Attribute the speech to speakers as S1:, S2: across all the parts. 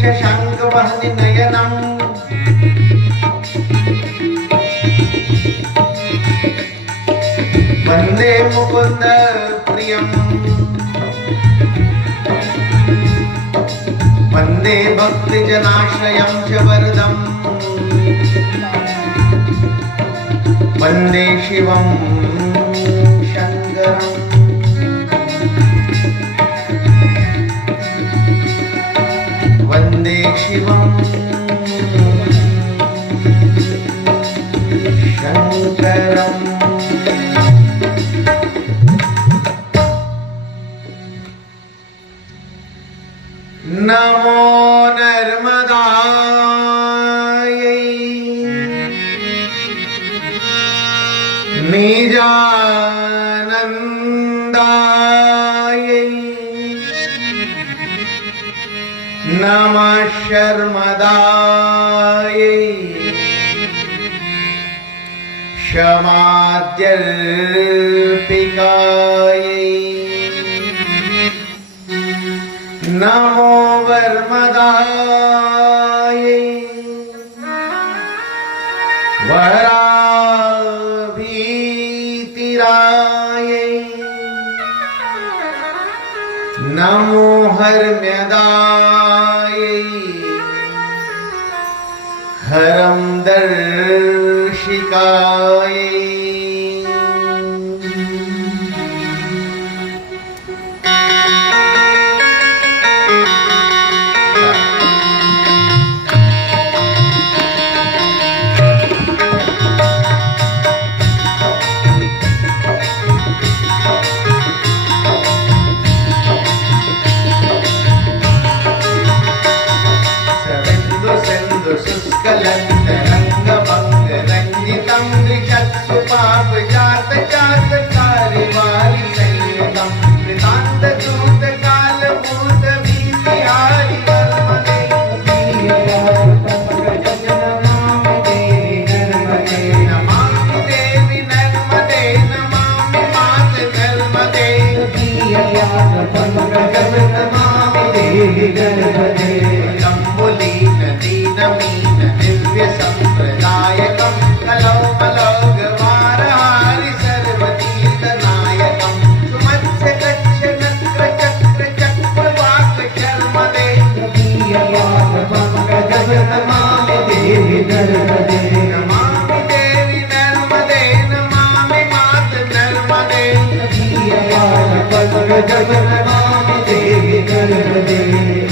S1: शशङ्कवहनि नयनम् वन्दे मुकुन्द प्रियम्। वन्दे भक्तिजनाश्रयं च वरदम्। वन्दे शिवं शङ्करम्। Namo नमो हर मेदाय हरम दर्शिकाय जगन मां देवी गर्भ देवी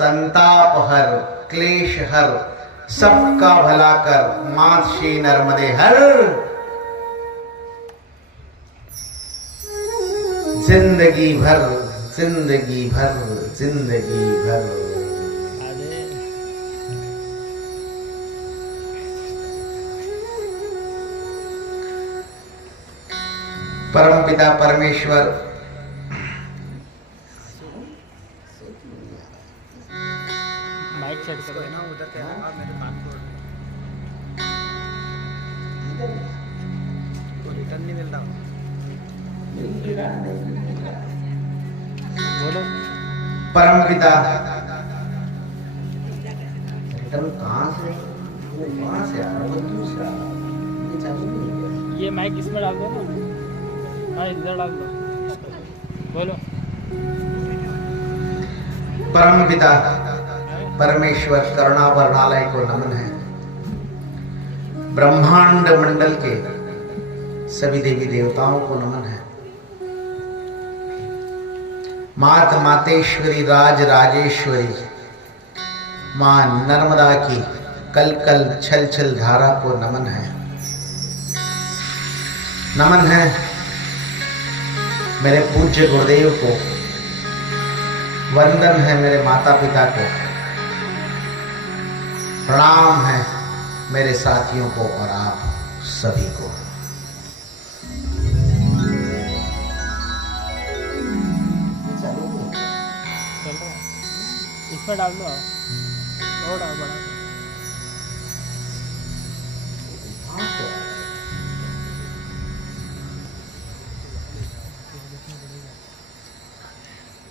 S1: संताप हर क्लेश हर सबका भला कर, मात श्री नर्मदे हर। ज़िंदगी भर ज़िंदगी भर ज़िंदगी भर। परमपिता परमेश्वर कहाँ से? वो से आ रहा? वो दूसरा। ये।
S2: ये माइक इसमें डाल दो ना। हाँ इधर डाल दो। बोलो।
S1: परम पिता परमेश्वर करुणा वर्णालय को नमन है। ब्रह्मांड मंडल के सभी देवी देवताओं को नमन मात मातेश्वरी, राज राजेश्वरी। माँ नर्मदा की कल कल छल छल धारा को नमन है। नमन है मेरे पूज्य गुरुदेव को। वंदन है मेरे माता पिता को। प्रणाम है मेरे साथियों को और आप सभी को।
S2: इसमें डाल दो और डाल बड़ा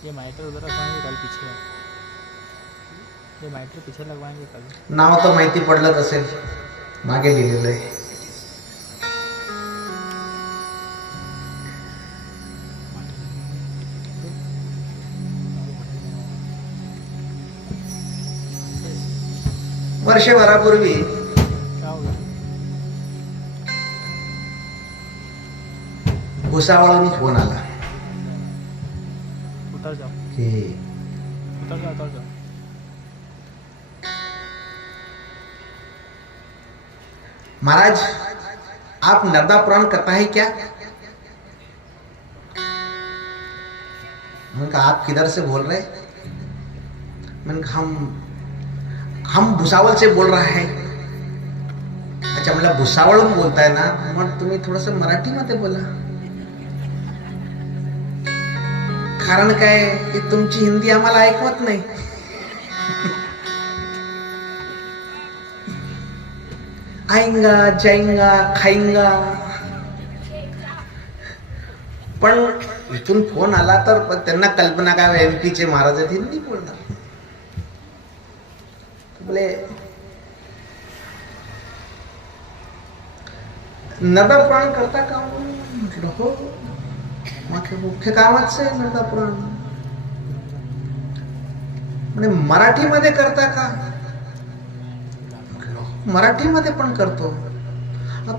S2: ये माइटर उधर लगवाएंगे कल पीछे ये माइटर पीछे लगवाएंगे कल
S1: नाव तर माहिती पडलंच असेल. मागे लिहिलेलं आहे. वर्षभरापूर्वी भुसावळून फ़ोन आला. की महाराज आप नर्मदा पुराण करता है क्या? मैंने कहा आप किधर से बोल रहे मैंने कहा हम हम भुसावल से बोल रहा है। अच्छा म्हटलं भुसावळून बोलताय ना। मग तुम्ही थोडस मराठीमध्ये बोला। कारण काय की तुमची हिंदी आम्हाला ऐकवत नाही। आएंगा जाएंगा खाईंगा। पण इथून फोन आला तर त्यांना कल्पना काय एम पीचे महाराज हिंदी बोलणार. बोले नदा पुराण करता का म्हटलं हो मग मुख्य कामच आहे नदा पुराण. म्हणजे मराठीमध्ये करता का? मराठीमध्ये पण करतो.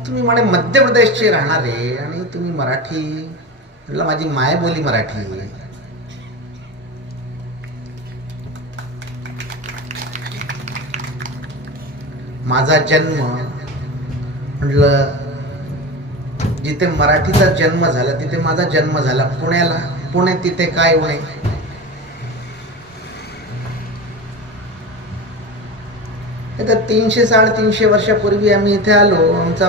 S1: तुम्ही म्हणे मध्य प्रदेशचे राहणारे आणि तुम्ही मराठी म्हटलं माझी मायबोली मराठी. माझा जन्म म्हटलं जिथे मराठीचा जन्म झाला तिथे माझा जन्म झाला. पुण्याला पुणे तिथे काय उणे आता तीनशे साडेतीनशे वर्षापूर्वी आम्ही इथे आलो. आमचा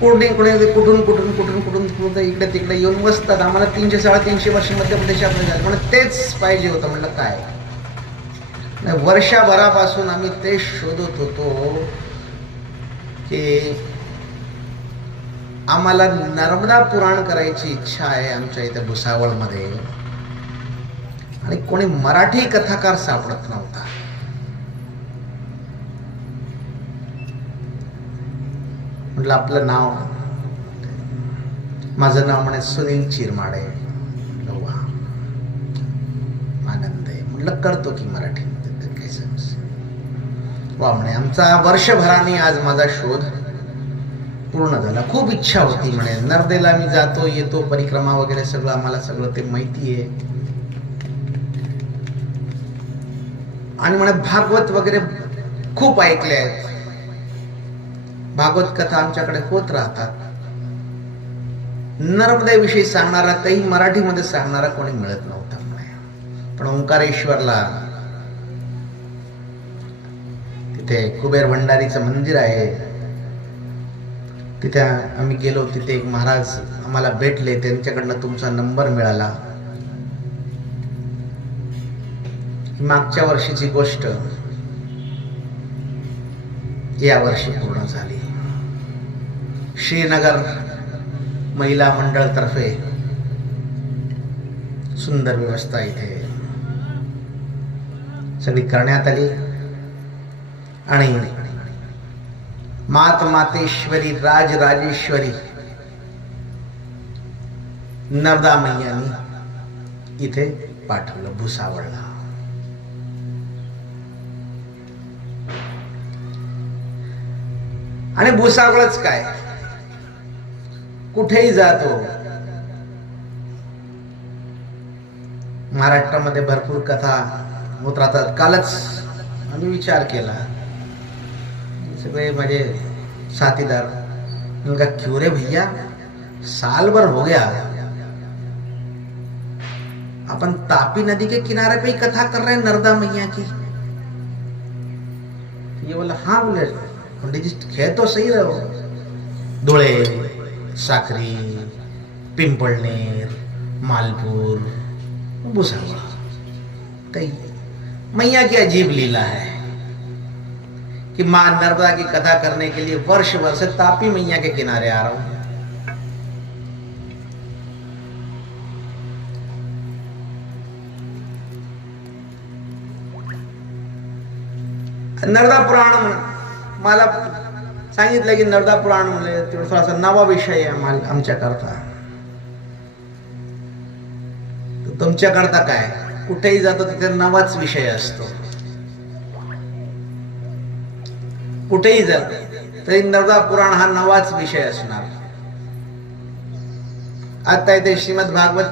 S1: कोणी कोणी कुठून कुठून कुठून कुठून कुठून इकडे तिकडे येऊन बसतात. आम्हाला तीनशे साडेतीनशे वर्ष मध्य प्रदेशात झालं. म्हणून तेच पाहिजे होतं. म्हटलं काय? नाही, वर्षभरापासून आम्ही तेच शोधत होतो की आम्हाला नर्मदा पुराण करायची इच्छा आहे आमच्या इथे भुसावळमध्ये. आणि कोणी मराठी कथाकार सापडत नव्हता. म्हटलं आपलं नाव माझं नाव म्हणे सुनील चिरमाडे. आनंद आहे. म्हटलं करतो की मराठी. समस्या म्हणे आमचा वर्षभराने आज माझा शोध पूर्ण झाला. खूप इच्छा होती म्हणे नर्देला मी जातो येतो परिक्रमा वगैरे सगळं आम्हाला सगळं ते माहिती आहे आणि म्हणे भागवत वगैरे खूप ऐकले आहेत. भागवत कथा आमच्याकडे होत राहतात. नर्मदेविषयी सांगणारा काही मराठीमध्ये सांगणारा कोणी मिळत नव्हता म्हणे. पण ओंकारेश्वरला तिथे कुबेर भंडारीचं मंदिर आहे. तिथे आम्ही गेलो तिथे एक महाराज आम्हाला भेटले त्यांच्याकडनं तुमचा नंबर मिळाला. मागच्या वर्षीची गोष्ट या वर्षी पूर्ण झाली. श्रीनगर महिला मंडळ तर्फे सुंदर व्यवस्था इथे सगळी करण्यात आली. आणि मात मातेश्वरी राज राजेश्वरी नर्मदा मैयानी इथे पाठवलं भुसावळला. आणि भुसावळच काय? कुठेही जातो. महाराष्ट्रामध्ये भरपूर कथा होत राहतात कालच आम्ही विचार केला. सगळे माझे साथीदार। उनका, क्यों रे भैया? साल भर हो गया। अपन तापी नदी के किनारे पे ही कथा कर रहे हैं नर्मदा मैया की। ये बोला हाँ बोले, पंडित जी, कह तो सही रहो धुळे, साखरी पिंपळनेर मालपूर भुसावळ कई मैया की अजीब लीला है। कि मां नर्मदा की कथा करने के लिए वर्ष वर्ष तापी मैया के किनारे आ रहा हूं। नर्मदा पुराण मला सांगितलं की नर्मदा पुराण म्हणजे थोडासा नवा विषय आहे आमच्याकरता. तुमच्याकरता काय? कुठेही जातो तिथे नवाच विषय असतो. कुठेही जा तरी नर्मदा पुराण हा नवाच विषय असणार. आता इथे श्रीमद भागवत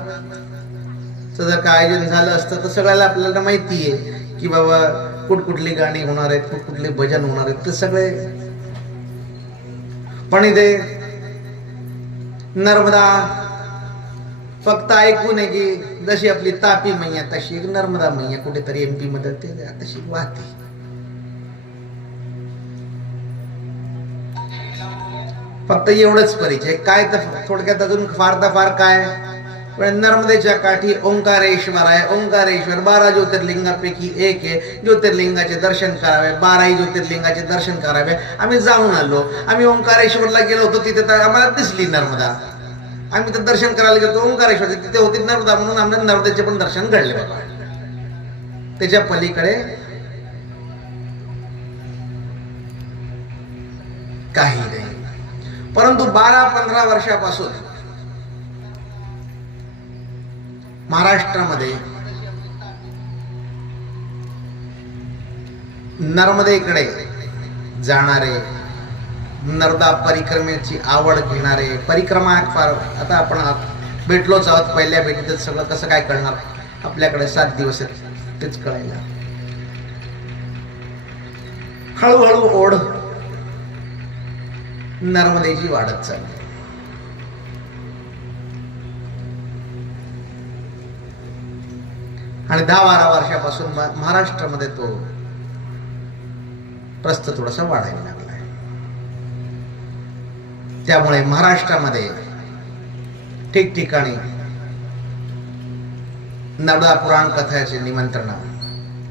S1: जर का आयोजन झालं असतं तर सगळ्याला आपल्याला माहिती आहे की बाबा कुठकुठली गाणी होणार आहेत कुठकुठले भजन होणार आहेत ते सगळे. पण इथे नर्मदा फक्त ऐकून आहे की जशी आपली तापी मैया तशी एक नर्मदा मैया कुठेतरी एमपी मध्ये ते तशी वाहते फक्त एवढंच परिचय. काय तर थोडक्यात अजून फार तर फार काय? पण नर्मदेच्या काठी ओंकारेश्वर आहे. ओंकारेश्वर बारा ज्योतिर्लिंगापैकी एक आहे. ज्योतिर्लिंगाचे दर्शन करावे. बाराही ज्योतिर्लिंगाचे दर्शन करावे. आम्ही जाऊन आलो. आम्ही ओंकारेश्वरला गेलो होतो. तिथे तर आम्हाला दिसली नर्मदा. आम्ही तर दर्शन करायला गेलो ओंकारेश्वर तिथे होती नर्मदा म्हणून आम्हाला नर्मदेचे पण दर्शन घडले बाबा. त्याच्या पलीकडे काही नाही. परंतु बारा पंधरा वर्षापासून महाराष्ट्रामध्ये नर्मदेकडे जाणारे नर्मदा परिक्रमेची आवड घेणारे परिक्रमा फार आता आपण भेटलोच आहोत पहिल्या भेटीतच सगळं कसं काय कळणार आपल्याकडे सात दिवस आहेत तेच कळायला. हळूहळू ओढ नर्मदेची वाढत चालली. आणि दहा बारा वर्षापासून महाराष्ट्रामध्ये तो प्रस्त थोडासा वाढायला लागलाय. त्यामुळे महाराष्ट्रामध्ये ठिकठिकाणी नवदा पुराण कथाचे निमंत्रण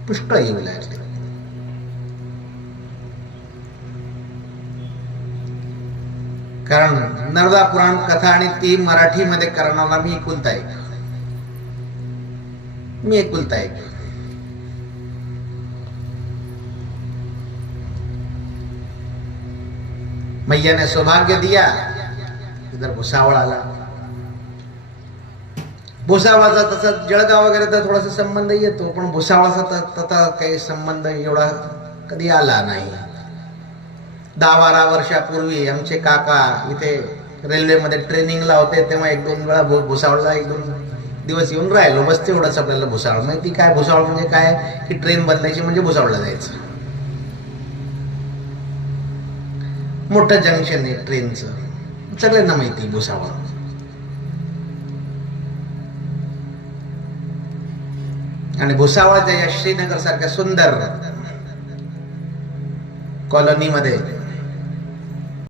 S1: पुष्कळ येऊ लागले. कारण नर्मदा पुराण कथा आणि ती मराठीमध्ये करणारा मी एकुलता एक मी एकुलता एक मैया ने सौभाग्य दिया इधर भुसावळ आला. भुसावळाचा तसा जळगाव वगैरे तर थोडासा संबंध येतो पण भुसावळाचा तसा काही संबंध एवढा कधी आला नाही. दहा बारा वर्षापूर्वी आमचे काका इथे रेल्वेमध्ये ट्रेनिंगला होते तेव्हा एक दोन वेळा भु- भुसावळला एक दोन दिवस येऊन राहिलो. बस तेवढंच आपल्याला भुसावळ. ती काय भुसावळ म्हणजे काय? की ट्रेन बदलायची म्हणजे भुसावळला जायचं. मोठं जंक्शन आहे ट्रेनचं सगळ्यांना माहिती भुसावळ. आणि भुसावळच्या या श्रीनगर सारख्या सुंदर कॉलनीमध्ये